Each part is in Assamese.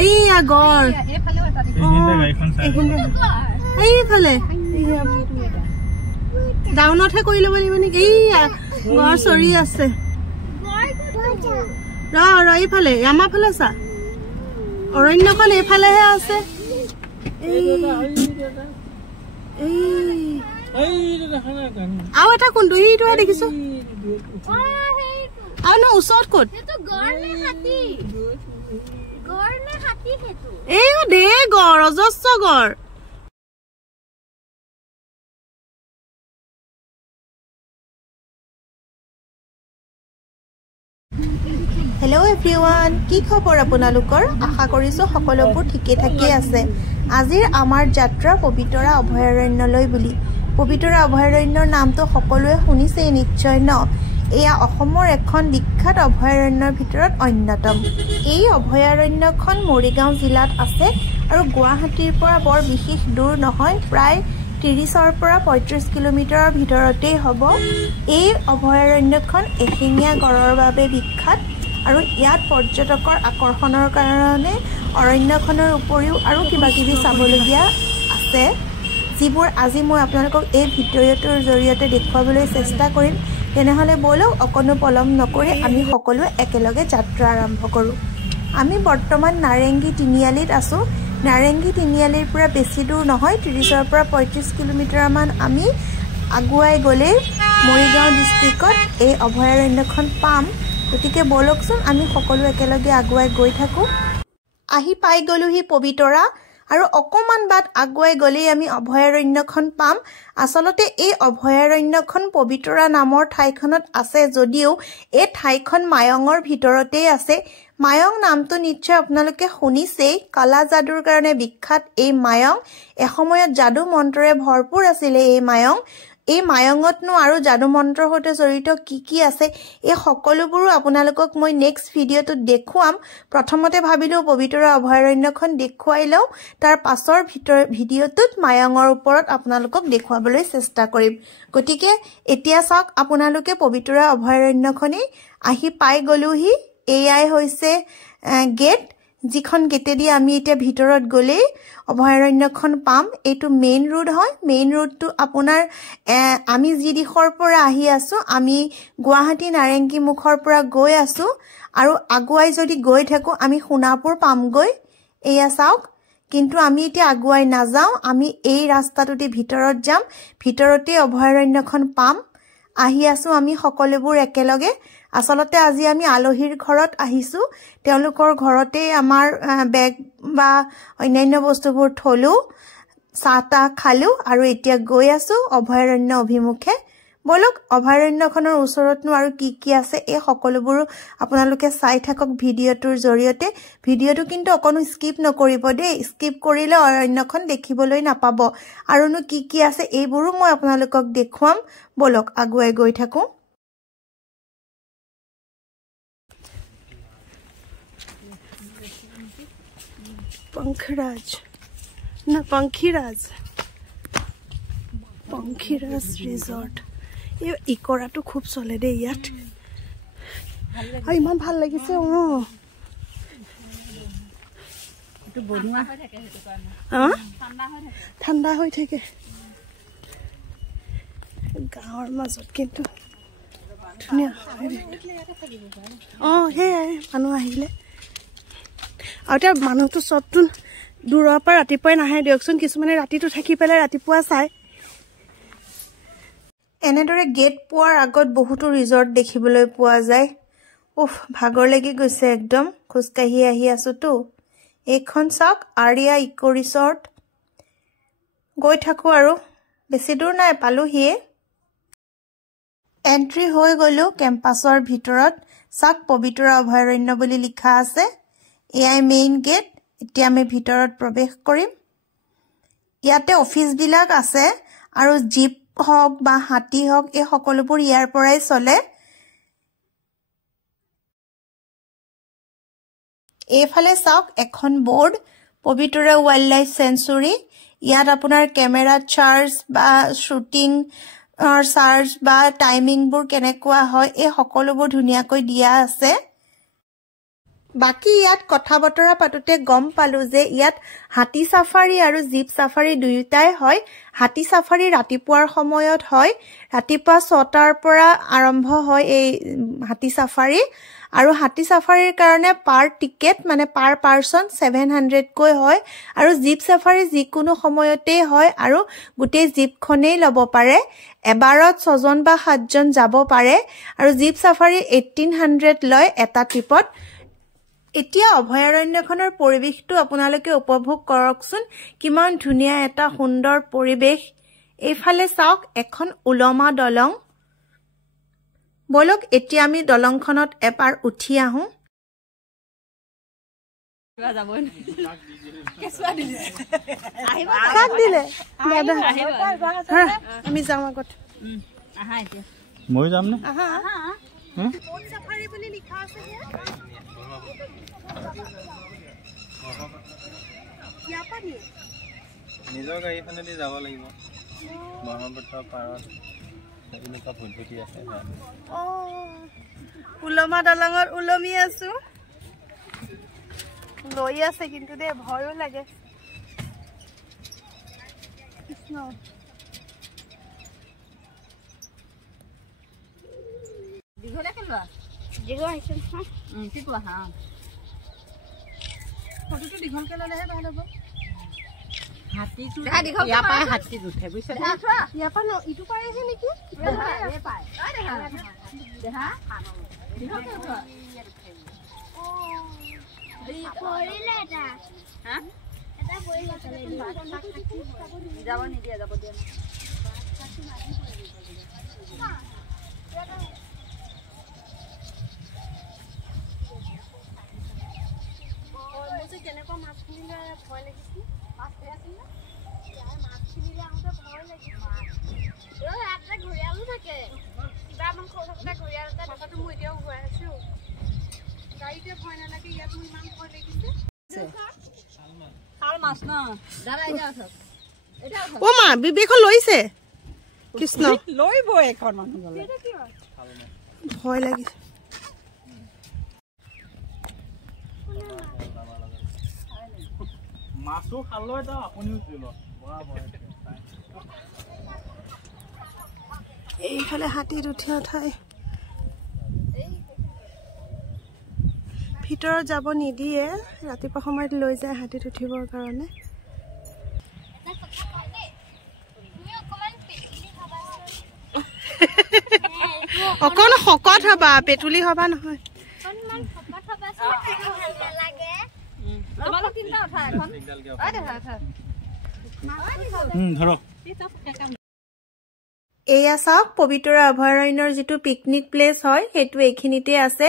এইয়া গড় এইফালে ডাউনতহে কৰি ল'ব লাগিব নেকি এইয়া গড় চৰি আছে ৰ এইফালে আমাৰ ফালে চা অৰণ্যখন এইফালেহে আছে আৰু এটা কোনটো সেইটোহে দেখিছো আৰু ন ওচৰত ক'ত এই দে গড় অজস্ৰ গড় হেল্ল' এভৰিৱান কি খবৰ আপোনালোকৰ আশা কৰিছো সকলোবোৰ ঠিকে ঠাকে আছে আজিৰ আমাৰ যাত্ৰা পবিতৰা অভয়াৰণ্যলৈ বুলি পবিতৰা অভয়াৰণ্যৰ নামটো সকলোৱে শুনিছে নিশ্চয় ন এয়া অসমৰ এখন বিখ্যাত অভয়াৰণ্যৰ ভিতৰত অন্যতম এই অভয়াৰণ্যখন মৰিগাঁও জিলাত আছে আৰু গুৱাহাটীৰ পৰা বৰ বিশেষ দূৰ নহয় প্ৰায় 30ৰ পৰা 35 কিলোমিটাৰৰ ভিতৰতেই হ'ব এই অভয়াৰণ্যখন এশিঙীয়া গড়ৰ বাবে বিখ্যাত আৰু ইয়াত পৰ্যটকৰ আকৰ্ষণৰ কাৰণে অৰণ্যখনৰ উপৰিও আৰু কিবা কিবি চাবলগীয়া আছে যিবোৰ আজি মই আপোনালোকক এই ভিডিঅ'টোৰ জৰিয়তে দেখুৱাবলৈ চেষ্টা কৰিম তেনেহ'লে বলক অকণো পলম নকৰি আমি সকলোৱে একেলগে যাত্ৰা আৰম্ভ কৰোঁ আমি বৰ্তমান নাৰেংগী তিনিআলিত আছোঁ নাৰেংগী তিনিআলিৰ পৰা বেছি দূৰ নহয় 30ৰ পৰা 35 কিলোমিটাৰমান আমি আগুৱাই গ'লে মৰিগাঁও ডিষ্ট্ৰিক্টত এই অভয়াৰণ্যখন পাম গতিকে বলকচোন আমি সকলো একেলগে আগুৱাই গৈ থাকোঁ আহি পাই গ'লোহি পবিতৰা আৰু অকমান বাট আগুৱাই গ'লেই আমি অভয়াৰণ্যখন পাম আসলতে এই অভয়াৰণ্যখন পবিতৰা নামৰ ঠাইখনত আছে যদিও এই ঠাইখন মায়ঙৰ ভিতৰতেই আছে মায়ং নামটো নিশ্চয় আপোনালোকে শুনিছেই কলা যাদুৰ কাৰণে বিখ্যাত এই মায়ং এসময়ত যাদু মন্ত্ৰৰে ভৰপূৰ আছিলে এই মায়ঙতনো আৰু যাদু মন্ত্ৰৰ সৈতে জড়িত কি আছে এই সকলোবোৰো আপোনালোকক মই নেক্সট ভিডিঅ'টোত দেখুৱাম প্ৰথমতে ভাবিলো পবিতৰা অভয়াৰণ্যখন দেখুৱাই লওঁ তাৰ পাছৰ ভিডিঅ'টোত মায়ঙৰ ওপৰত আপোনালোকক দেখুৱাবলৈ চেষ্টা কৰিম গতিকে এতিয়া চাওক আপোনালোকে পবিতৰা অভয়াৰণ্যখনে আহি পাই গ'লোহি এয়াই হৈছে গেট যিখন গেটেদি আমি এতিয়া ভিতৰত গ'লে অভয়াৰণ্যখন পাম এইটো মেইন ৰোড হয় মেইন ৰোডটো আপোনাৰ আমি যি দিশৰ পৰা আহি আছো আমি গুৱাহাটী নাৰেংগী মুখৰ পৰা গৈ আছো আৰু আগুৱাই যদি গৈ থাকো আমি সোণাপুৰ পামগৈ এয়া চাওক কিন্তু আমি এতিয়া আগুৱাই নাযাওঁ আমি এই ৰাস্তাটোতে ভিতৰত যাম ভিতৰতে অভয়াৰণ্যখন পাম আহি আছো আমি সকলোবোৰ একেলগে আসলতে আজি আমি আলহীৰ ঘৰত আহিছো তেওঁলোকৰ ঘৰতে আমাৰ বেগ বা অন্যান্য বস্তুবোৰ থলো চাহটা খালো আৰু এতিয়া গৈ আছো অভয়াৰণ্য অভিমুখে বলক অভয়াৰণ্যখনৰ ওচৰতনো আৰু কি আছে এই সকলোবোৰ আপোনালোকে চাই থাকক ভিডিঅ'টোৰ জৰিয়তে ভিডিঅ'টো কিন্তু অকনো স্কিপ নকৰিব দেই স্কিপ কৰিলে অৰণ্যখন দেখিবলৈ নাপাব আৰুনো কি আছে এইবোৰো মই আপোনালোকক দেখুৱাম বলক আগুৱাই গৈ থাকো पंखीराज रिजॉर्ट ये इकराটো খুব চলে দে ইয়াত আৰু ইমান ভাল লাগিছে এটো বনুৱা হৈ থাকে হেতু কাৰণে ঠাণ্ডা হৈ থাকে গাঁৱৰ মাজত কিন্তু ধুনীয়া হে মানুহ আহিলে আৰু তাৰ মানুহটো সবটো দূৰৰ পৰা ৰাতিপুৱাই নাহে দিয়কচোন কিছুমানে ৰাতিটো থাকি পেলাই ৰাতিপুৱা চাই এনেদৰে গেট পোৱাৰ আগত বহুতো ৰিজৰ্ট দেখিবলৈ পোৱা যায় ভাগৰ লাগি গৈছে একদম খুজকাহি আহি আছো তো এইখন চাওক আৰিয়া ইকো ৰিসৰ্ট গৈ থাকো আৰু বেছি দূৰ নাই পালোহিয়ে এন্ট্ৰি হৈ গলো কেম্পাছৰ ভিতৰত চাওক পবিতৰা অভয়াৰণ্য বুলি লিখা আছে এয়াই মেইন গেট এতিয়া আমি ভিতৰত প্ৰৱেশ কৰিম ইয়াতে অফিস বিলাক আছে আৰু জিপ হক বা হাতী হক এই সকলোবোৰ ইয়াৰ পৰাই চলে এইফালে চাওক এখন board Pobitora wild life century ইয়াত আপোনাৰ কেমেৰা চাৰ্জ বা শুটিং চাৰ্জ বা টাইমিং বোৰ কেনেকুৱা হয় এই সকলোবোৰ ধুনিয়াকৈ দিয়া আছে বাকি ইয়াত কথা বতৰা পাতোতে গম পালো যে ইয়াত হাতী সাফাৰী আৰু জীপ সাফাৰী দুয়োটাই হয় হাতী সাফাৰী ৰাতিপুৱাৰ সময়ত হয় ৰাতিপুৱা 6টাৰ পৰা আৰম্ভ হয় এই হাতী সাফাৰী আৰু হাতী সাফাৰীৰ কাৰণে পাৰ টিকেট মানে পাৰ পাৰসন 700 কৈ হয় আৰু জীপ সাফাৰী যিকোনো সময়তেই হয় আৰু গোটেই জীপখনেই ল'ব পাৰে এবাৰত 6জন বা 7জন যাব পাৰে আৰু জীপ সাফাৰী 1800 লয় এটা ট্ৰিপত এতিয়া অভয়াৰণ্যখনৰ পৰিবেশটো আপোনালোকে উপভোগ কৰকচোন কিমান ধুনীয়া এটা সুন্দৰ পৰিবেশ এইফালে চাওক এখন উলমা দলং বলক এতিয়া আমি দলংখনত এবাৰ উঠি আহো আমি যাওঁ আগত মই যাম না নিজৰ গাড়ীখনেদি যাব লাগিব ব্ৰহ্মপুত্ৰ পাৰত এনেকুৱা পদ্ধতি আছে উলমা দলঙত উলমি আছো লৈ আছে কিন্তু দে ভয়ও লাগে কৃষ্ণ দীঘলে কেলোৱা দীঘল আহিছে কি কোৱা হা ফটোটো দীঘলকে ল'লেহে ভাল হ'ব হাতীটো ইয়াৰ পৰা হাতী উঠে বুজিছে ইয়াৰ পৰা ইটো পাৰেহে নেকি যাব নিদিয়ে যাব দিয়া কেনেকুৱা মাছ কিনিলে ভয় লাগিছিল মাছ আছিল না মাছ কিনিলে আহোঁতে ভয় লাগিছিল এটা ঘৰিয়ালো থাকে কিবা মান সৰু থাকোঁতে ঘৰিয়াল এটা থকাটো মই এতিয়াও ঘূৰাই আছো গাড়ীতে ভয় নালাগে ইয়াত মোৰ ইমান ভয় লাগিছে শাল মাছ ন দাদা এতিয়া ও মা বিবেখন লৈছে কৃষ্ণ লৈব এখন মানুহ গলে ভয় লাগিছে মাছো খালো এটা আপুনিও দিল এইফালে হাতীত উঠি উঠাই ভিতৰত যাব নিদিয়ে ৰাতিপুৱা সময়ত লৈ যায় হাতীত উঠিবৰ কাৰণে অকণ শকত হবা পেটুলি হবা নহয় এয়া চাওক পবিতৰা অভয়াৰণ্যৰ যিটো পিকনিক প্লেচ হয় সেইটো এইখিনিতে আছে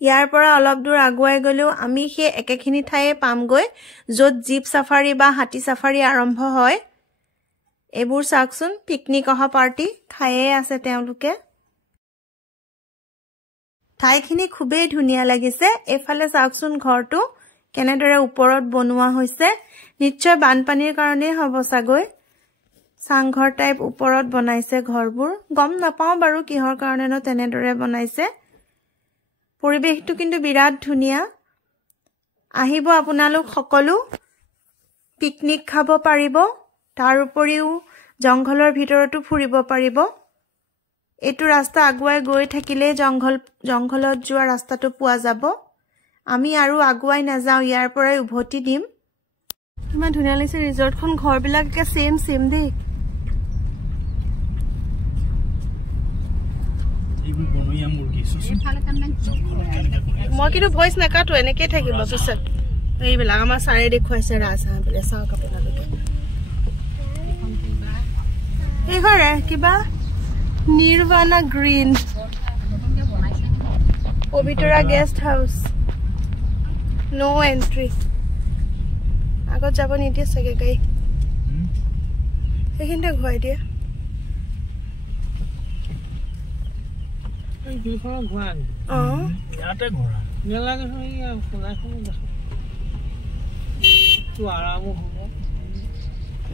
ইয়াৰ পৰা অলপ দূৰ আগুৱাই গলেও আমি সেই একেখিনি ঠায়ে পামগৈ য'ত জীপ সাফাৰী বা হাতী সাফাৰী আৰম্ভ হয় এইবোৰ চাওকচোন পিকনিক অহা পাৰ্টি খায়ে আছে তেওঁলোকে ঠাইখিনি খুবেই ধুনীয়া লাগিছে এফালে চাওকচোন ঘৰটো কেনেদৰে ওপৰত বনোৱা হৈছে নিশ্চয় বানপানীৰ কাৰণে হ'ব চাগৈ চাংঘৰ টাইপ ওপৰত বনাইছে ঘৰবোৰ গম নাপাওঁ বাৰু কিহৰ কাৰণেনো তেনেদৰে বনাইছে পৰিবেশটো কিন্তু বিৰাট ধুনীয়া আহিব আপোনালোক সকলো পিকনিক খাব পাৰিব তাৰ উপৰিও জংঘলৰ ভিতৰতো ফুৰিব পাৰিব এইটো ৰাস্তা আগুৱাই গৈ থাকিলে জংঘলত যোৱা ৰাস্তাটো পোৱা যাব আমি আৰু আগুৱাই নাযাওঁ ইয়াৰ পৰাই উভতি দিম কিমান ধুনীয়া লাগিছে ৰিজৰ্টখন ঘৰবিলাক একে সেম দেই মই কিন্তু ভইচ নাকাটো এনেকেই থাকিব পিছত এইবিলাক আমাৰ চাৰে দেখুৱাইছে ৰাজহাঁহ বোলে চাওক আপোনালোকে এই ঘৰে কিবা নিৰ্বাণা গ্ৰীণ পবিতৰা গেষ্ট হাউচ নো এন্ট্ৰি আগত যাব নিদিয়ে চাগে গাড়ী সেইখিনিতে ঘূৰাই দিয়ে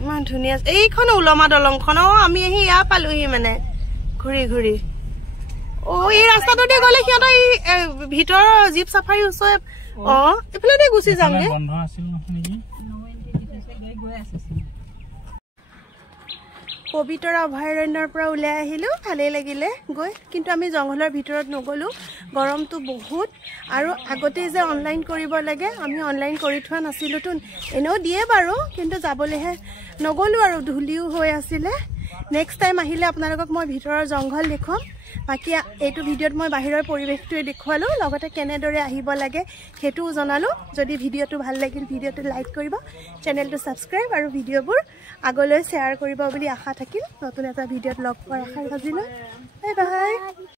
ইমান ধুনীয়া এইখন উলমা দলংখন আমি আহি ইয়াৰ পালোহি মানে ঘূৰি ঘূৰি এই ৰাস্তাটোতে গ'লে সিহঁতৰ এই ভিতৰৰ জীপ চাফাৰী ওচৰে এফালে গুচি যামগে বন্ধ আছিল নেকি পবিতৰা অভয়াৰণ্যৰ পৰা ওলাই আহিলোঁ ভালেই লাগিলে গৈ কিন্তু আমি জংঘলৰ ভিতৰত নগ'লোঁ গৰমটো বহুত আৰু আগতে যে অনলাইন কৰিব লাগে আমি অনলাইন কৰি থোৱা নাছিলোঁতো এনেও দিয়ে বাৰু কিন্তু যাবলৈহে নগ'লোঁ আৰু ধূলিও হৈ আছিলে নেক্সট টাইম আহিলে আপোনালোকক মই ভিতৰৰ জংঘল দেখুৱাম বাকী এইটো ভিডিঅ'ত মই বাহিৰৰ পৰিৱেশটোৱে দেখুৱালোঁ লগতে কেনেদৰে আহিব লাগে সেইটোও জনালোঁ যদি ভিডিঅ'টো ভাল লাগিল ভিডিঅ'টো লাইক কৰিব চেনেলটো ছাবস্ক্ৰাইব আৰু ভিডিঅ'বোৰ আগলৈ শ্বেয়াৰ কৰিব বুলি আশা থাকিল নতুন এটা ভিডিঅ'ত লগ পোৱাৰ আশা ৰাখিলোঁ বাই বাই